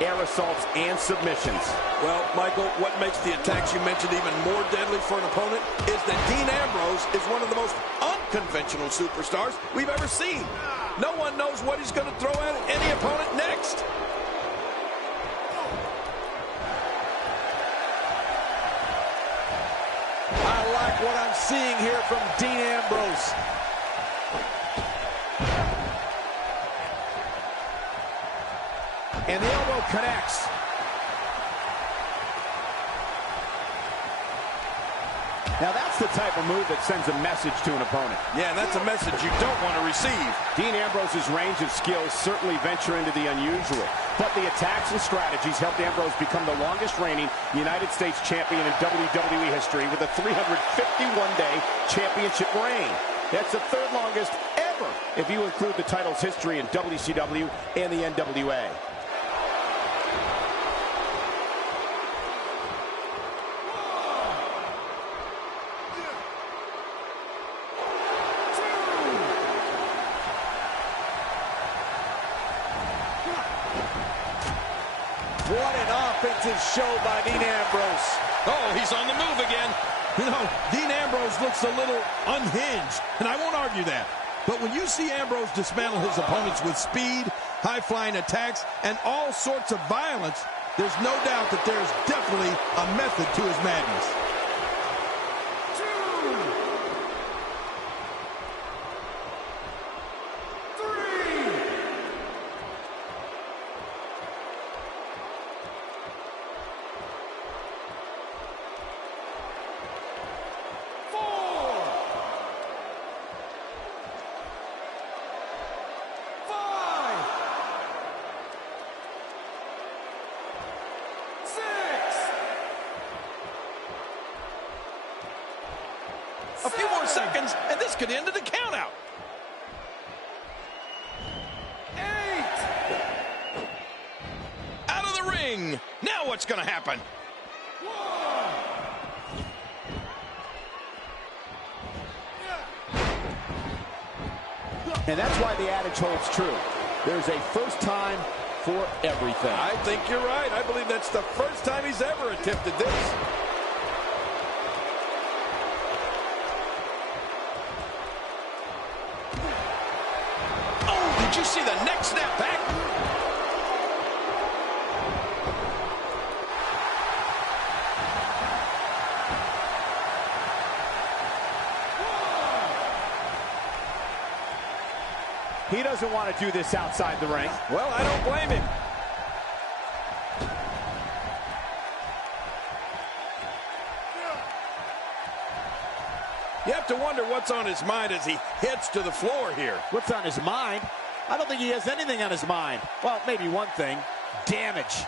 air assaults, and submissions. Well, Michael, what makes the attacks you mentioned even more deadly for an opponent is that Dean Ambrose is one of the most unconventional superstars we've ever seen. No one knows what he's going to throw at any opponent next. I like what I'm seeing here from Dean Ambrose. And the elbow connects. Now that's the type of move that sends a message to an opponent. Yeah, and that's a message you don't want to receive. Dean Ambrose's range of skills certainly venture into the unusual, but the attacks and strategies helped Ambrose become the longest reigning United States champion in WWE history with a 351-day championship reign. That's the third longest ever if you include the title's history in WCW and the NWA. What an offensive show by Dean Ambrose. Oh, he's on the move again. You know, Dean Ambrose looks a little unhinged, and I won't argue that. But when you see Ambrose dismantle his opponents with speed, high-flying attacks, and all sorts of violence, there's no doubt that there's definitely a method to his madness. A few more seconds, and this could end the countout. 8. Out of the ring. Now what's going to happen? 1. And that's why the adage holds true. There's a first time for everything. I think you're right. I believe that's the first time he's ever attempted this. Did you see the neck snap back? He doesn't want to do this outside the ring. Well, I don't blame him. You have to wonder what's on his mind as he heads to the floor here. What's on his mind? I don't think he has anything on his mind. Well, maybe one thing. Damage.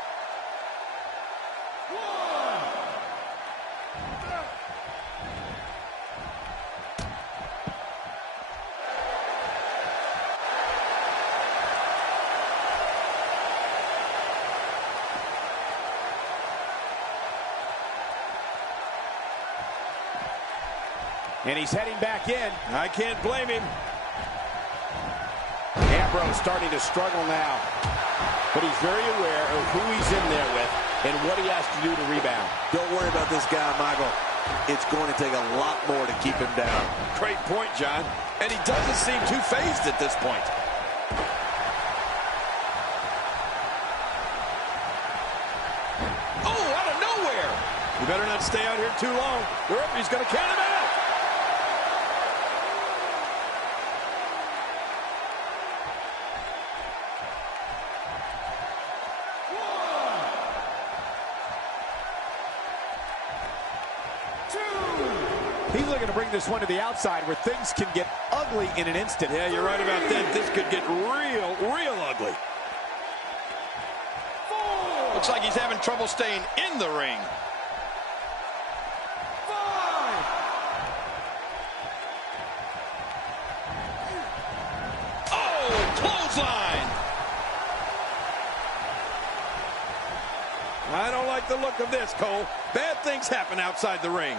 And he's heading back in. I can't blame him. Ambrose starting to struggle now. But he's very aware of who he's in there with and what he has to do to rebound. Don't worry about this guy, Michael. It's going to take a lot more to keep him down. Great point, John. And he doesn't seem too phased at this point. Oh, out of nowhere. You better not stay out here too long. The referee's going to count him out. He's looking to bring this one to the outside where things can get ugly in an instant. Yeah, you're right about that. This could get real ugly. 4. Looks like he's having trouble staying in the ring. 5. Oh, clothesline. I don't like the look of this, Cole. Bad things happen outside the ring.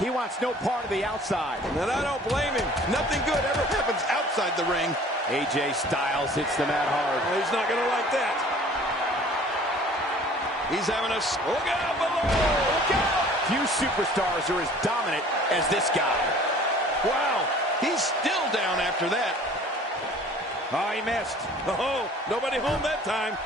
He wants no part of the outside. And I don't blame him. Nothing good ever happens outside the ring. AJ Styles hits the mat hard. Well, he's not going to like that. He's having a look out below. Look out. Few superstars are as dominant as this guy. Wow, he's still down after that. Oh, he missed. Oh, nobody home that time.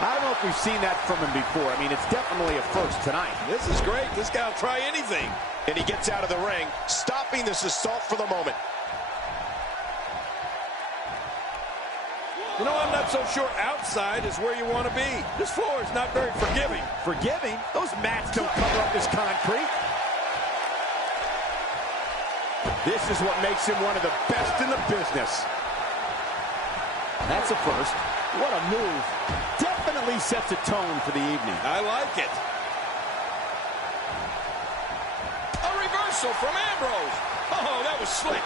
I don't know if we've seen that from him before. I mean, it's definitely a first tonight. This is great. This guy will try anything. And he gets out of the ring, stopping this assault for the moment. You know, I'm not so sure outside is where you want to be. This floor is not very forgiving. Forgiving? Those mats don't cover up this concrete. This is what makes him one of the best in the business. That's a first. What a move. Definitely sets a tone for the evening. I like it. A reversal from Ambrose. Oh, that was slick.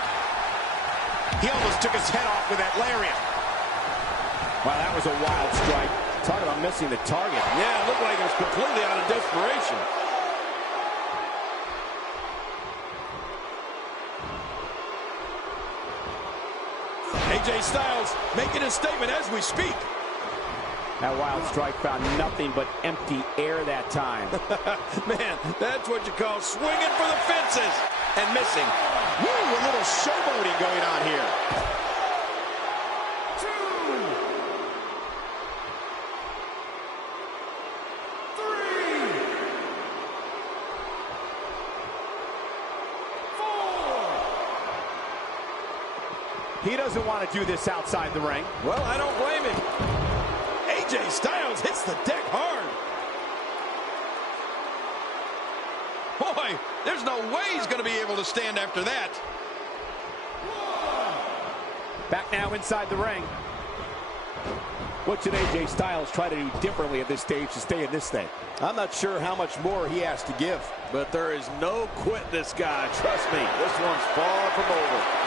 He almost took his head off with that lariat. Wow, that was a wild strike. Talk about missing the target. Yeah, it looked like it was completely out of desperation. AJ Styles making a statement as we speak. That wild strike found nothing but empty air that time. Man, that's what you call swinging for the fences and missing. Woo, a little showboating going on here. He doesn't want to do this outside the ring. Well, I don't blame him. AJ Styles hits the deck hard. Boy, there's no way he's going to be able to stand after that. Back now inside the ring. What should AJ Styles try to do differently at this stage to stay in this thing? I'm not sure how much more he has to give, but there is no quitting this guy. Trust me, this one's far from over.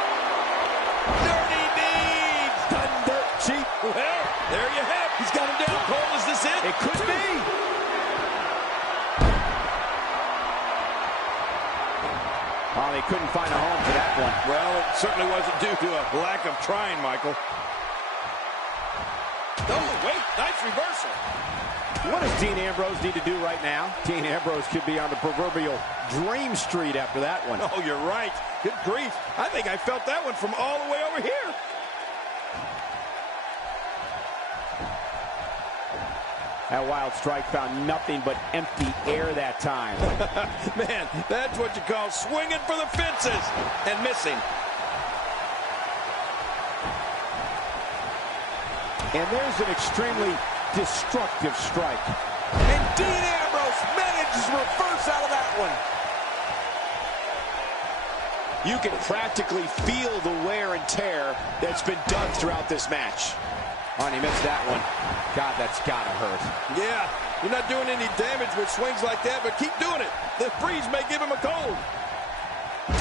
Dirty deeds! Done dirt cheap. Well, there you have it. He's got him down cold. Is this it? It could be. Oh, they couldn't find a home for that one. Well, it certainly wasn't due to a lack of trying, Michael. Oh, wait, nice reversal. What does Dean Ambrose need to do right now? Dean Ambrose could be on the proverbial dream street after that one. Oh, you're right. Good grief. I think I felt that one from all the way over here. That wild strike found nothing but empty air that time. Man, that's what you call swinging for the fences and missing. And there's an extremely destructive strike. And Dean Ambrose manages to reverse out of that one. You can practically feel the wear and tear that's been done throughout this match. Oh, and he missed that one. God, that's gotta hurt. Yeah, you're not doing any damage with swings like that, but keep doing it. The breeze may give him a cold.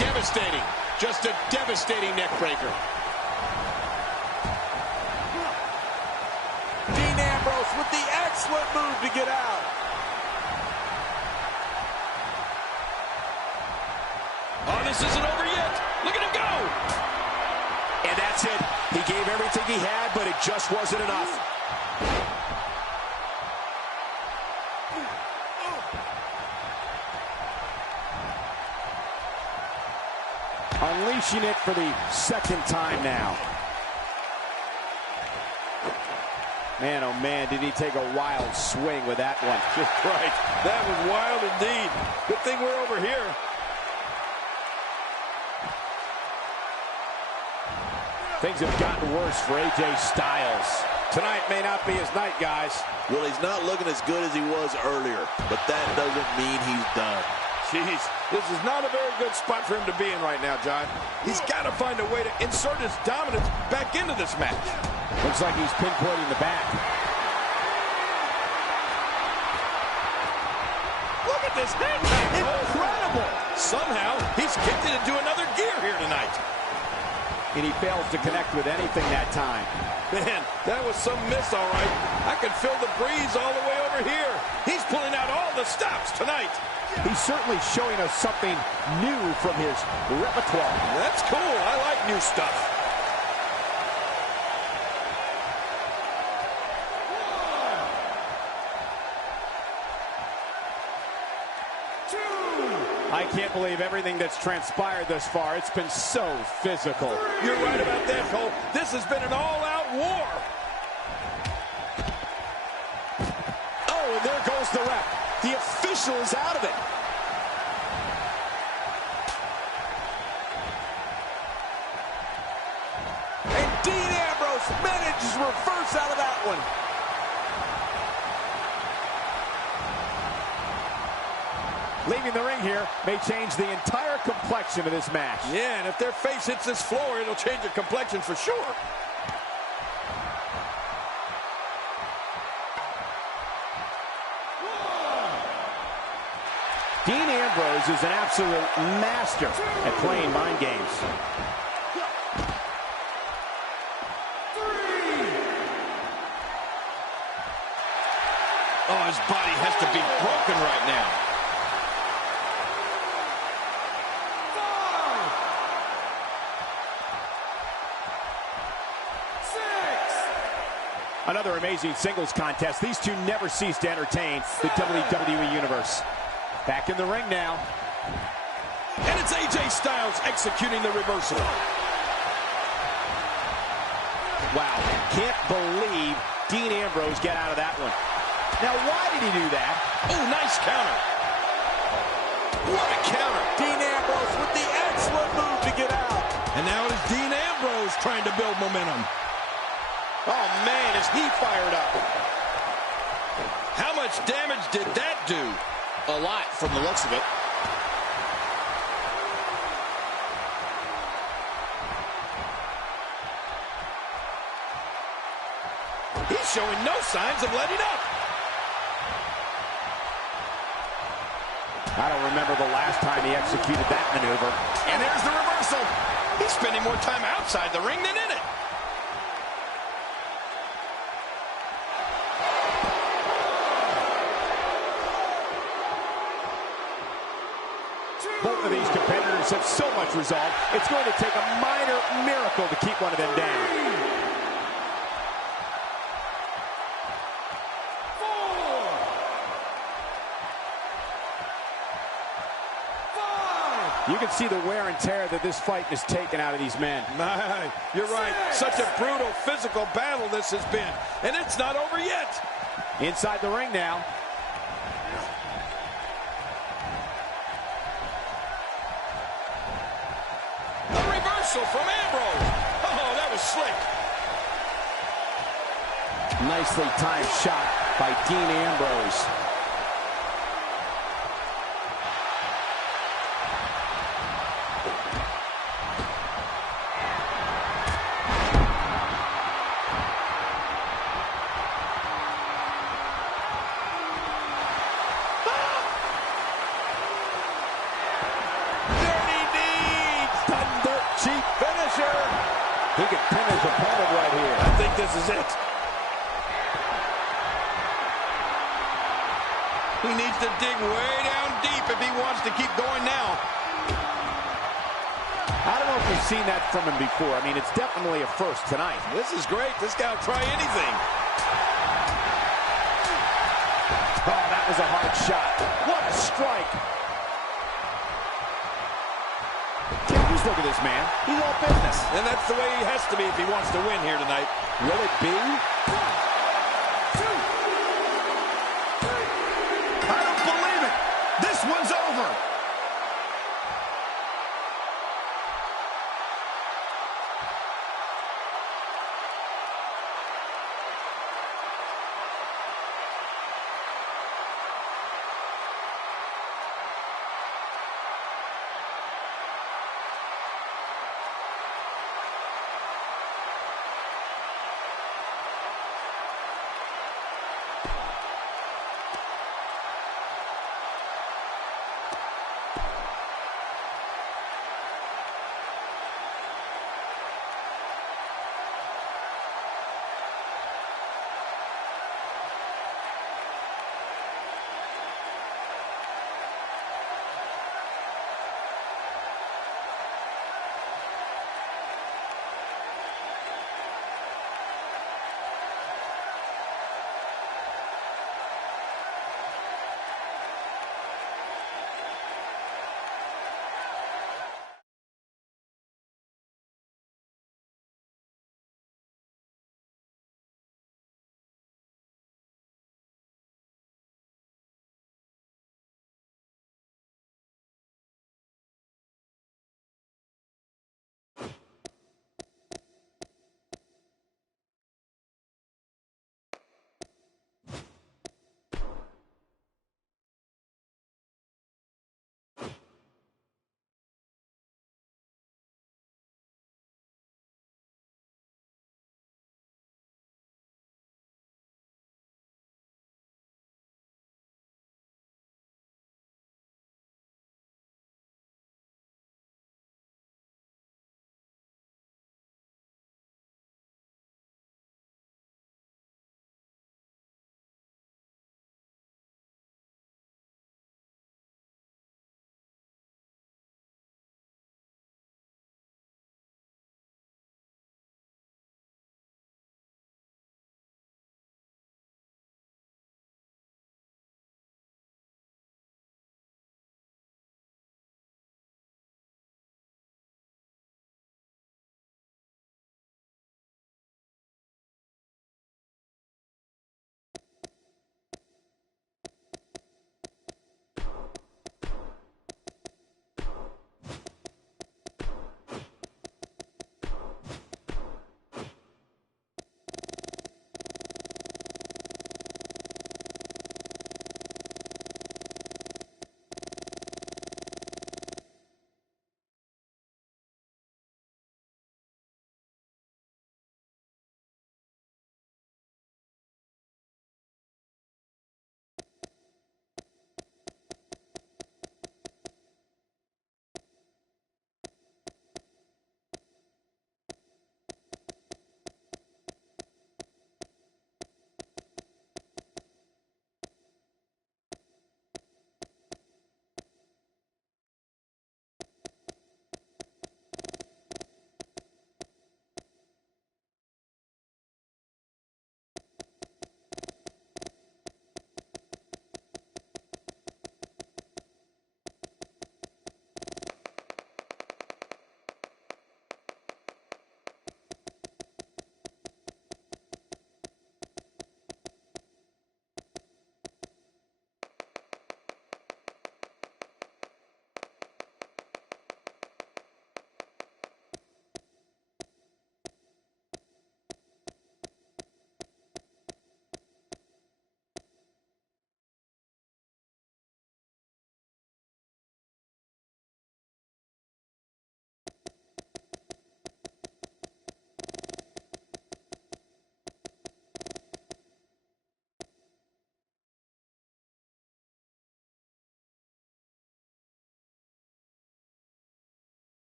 Devastating. Just a devastating neck breaker. Dean Ambrose with the excellent move to get out. Oh, this isn't over yet. Look at him go. And that's it. He gave everything he had, but it just wasn't enough. Unleashing it for the second time now. Man, oh man, did he take a wild swing with that one. Right. That was wild indeed. Good thing we're over here. Things have gotten worse for AJ Styles. Tonight may not be his night, guys. Well, he's not looking as good as he was earlier, but that doesn't mean he's done. Jeez, this is not a very good spot for him to be in right now, John. He's got to find a way to insert his dominance back into this match. Looks like he's pinpointing the back. Look at this head. Incredible. Somehow, he's kicked it into another gear here tonight. And he fails to connect with anything that time. Man, that was some miss, all right. I can feel the breeze all the way over here. He's pulling out all the stops tonight. He's certainly showing us something new from his repertoire. That's cool. I like new stuff. I can't believe everything that's transpired thus far. It's been so physical. You're right about that, Cole. This has been an all-out war. Oh, and there goes the ref. The official is out of it. And Dean Ambrose manages to reverse out of that one. Leaving the ring here may change the entire complexion of this match. Yeah, and if their face hits this floor, it'll change the complexion for sure. Dean Ambrose is an absolute master at playing mind games. Oh, his body has to be broken right now. Another amazing singles contest. These two never cease to entertain the WWE Universe. Back in the ring now. And it's AJ Styles executing the reversal. Wow, can't believe Dean Ambrose got out of that one. Now, why did he do that? Oh, nice counter. What a counter. Dean Ambrose with the excellent move to get out. And now it is Dean Ambrose trying to build momentum. Oh, man, is he fired up. How much damage did that do? A lot from the looks of it. He's showing no signs of letting up. I don't remember the last time he executed that maneuver. And there's the reversal. He's spending more time outside the ring than in it. Both of these competitors have so much resolve, it's going to take a minor miracle to keep one of them down. You can see the wear and tear that this fight has taken out of these men. You're right. Such a brutal physical battle this has been. And it's not over yet. Inside the ring now. A reversal from Ambrose. Oh, that was slick. Nicely timed shot by Dean Ambrose. He could pin his opponent right here. I think this is it. He needs to dig way down deep if he wants to keep going now. I don't know if we've seen that from him before. I mean, it's definitely a first tonight. This is great. This guy will try anything. Oh, that was a hard shot. What a strike. Look at this man. He's all business. And that's the way he has to be if he wants to win here tonight. Will it be? 1, 2, 3. I don't believe it. This one's over.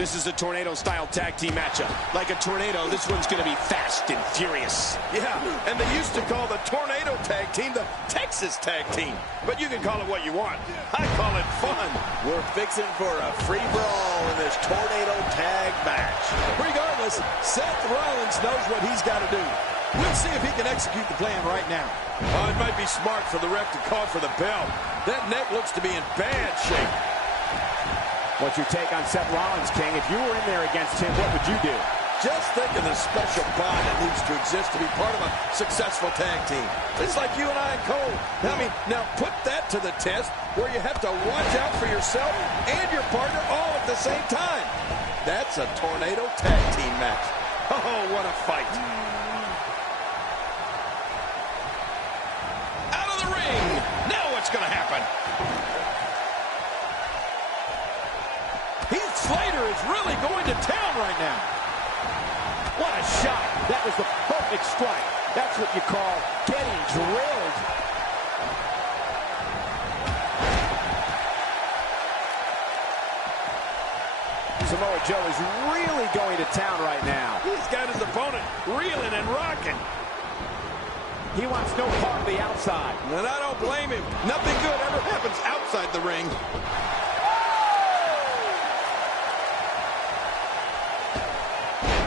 This is a tornado-style tag team matchup. Like a tornado, this one's going to be fast and furious. Yeah, and they used to call the Tornado Tag Team the Texas Tag Team. But you can call it what you want. I call it fun. We're fixing for a free brawl in this tornado tag match. Regardless, Seth Rollins knows what he's got to do. We'll see if he can execute the plan right now. Oh, it might be smart for the ref to call for the bell. That neck looks to be in bad shape. What's your take on Seth Rollins, King? If you were in there against him, what would you do? Just think of the special bond that needs to exist to be part of a successful tag team. It's like you and I and Cole. I mean, now put that to the test where you have to watch out for yourself and your partner all at the same time. That's a tornado tag team match. Oh, what a fight. Out of the ring. Now what's going to happen? Heath Slater is really going to town right now. What a shot. That was the perfect strike. That's what you call getting drilled. Samoa Joe is really going to town right now. He's got his opponent reeling and rocking. He wants no part of the outside. And I don't blame him. Nothing good ever happens outside the ring.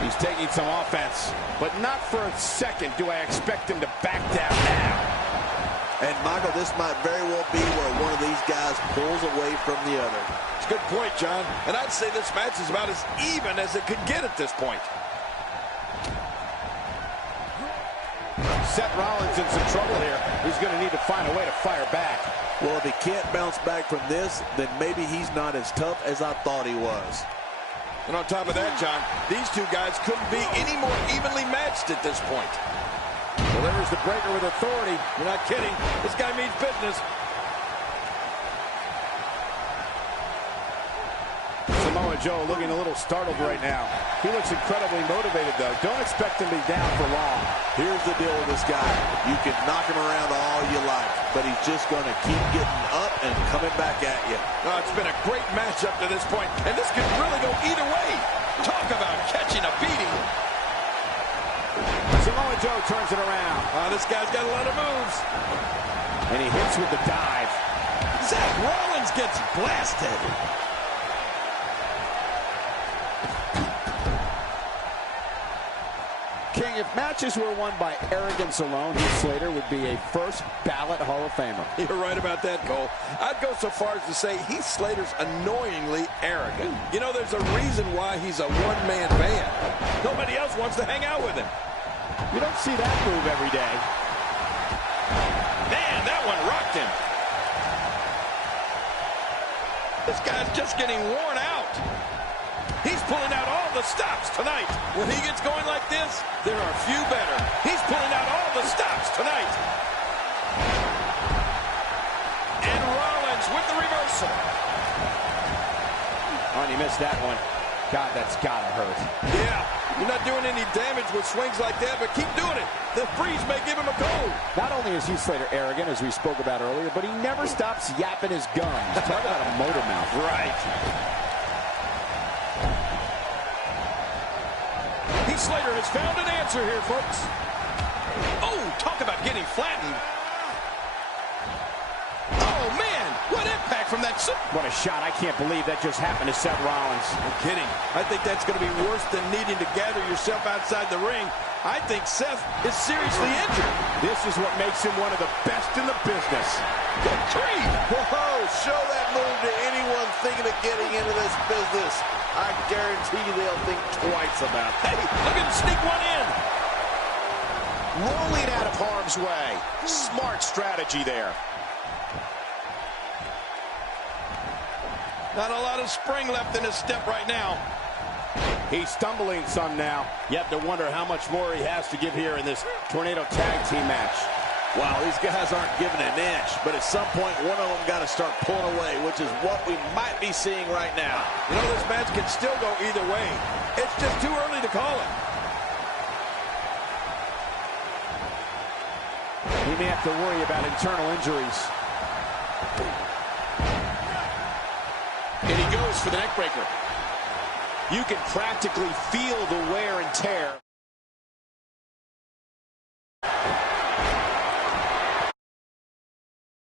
He's taking some offense, but not for a second do I expect him to back down now. And, Michael, this might very well be where one of these guys pulls away from the other. It's a good point, John. And I'd say this match is about as even as it could get at this point. Seth Rollins in some trouble here. He's going to need to find a way to fire back. Well, if he can't bounce back from this, then maybe he's not as tough as I thought he was. And on top of that, John, these two guys couldn't be any more evenly matched at this point. Delivers the breaker with authority. You're not kidding. This guy means business. Samoa Joe looking a little startled right now. He looks incredibly motivated, though. Don't expect him to be down for long. Here's the deal with this guy. You can knock him around all you like, but he's just going to keep getting up and coming back at you. Oh, it's been a great match up to this point, and this could really go either way. Talk about catching a beating. Samoa Joe turns it around. Oh, this guy's got a lot of moves. And he hits with the dive. Seth Rollins gets blasted. King, if matches were won by arrogance alone, Heath Slater would be a first ballot Hall of Famer. You're right about that, Cole. I'd go so far as to say Heath Slater's annoyingly arrogant. You know, there's a reason why he's a one-man band. Nobody else wants to hang out with him. You don't see that move every day. Man, that one rocked him. This guy's just getting worn out. He's pulling out all the stops tonight. When he gets going like this, there are few better. He's pulling out all the stops tonight. And Rollins with the reversal. Oh, and he missed that one. God, that's gotta hurt. Yeah, you're not doing any damage with swings like that, but keep doing it. The freeze may give him a cold. Not only is Heath Slater arrogant, as we spoke about earlier, but he never stops yapping his gums. Talk about a motor mouth. Right. Heath Slater has found an answer here, folks. Oh, talk about getting flattened. Oh, man, what impact from that super. What a shot. I can't believe that just happened to Seth Rollins. No kidding. I think that's going to be worse than needing to gather yourself outside the ring. I think Seth is seriously injured. This is what makes him one of the best in the business. Good grief. Whoa, show that move to anyone thinking of getting into this business. I guarantee you they'll think twice about it. Hey, look at him sneak one in. Rolling out of harm's way. Smart strategy there. Not a lot of spring left in his step right now. He's stumbling some now. You have to wonder how much more he has to give here in this Tornado Tag Team match. Wow, these guys aren't giving an inch, but at some point, one of them got to start pulling away, which is what we might be seeing right now. You know, this match can still go either way. It's just too early to call it. He may have to worry about internal injuries. And he goes for the neck breaker. You can practically feel the wear and tear.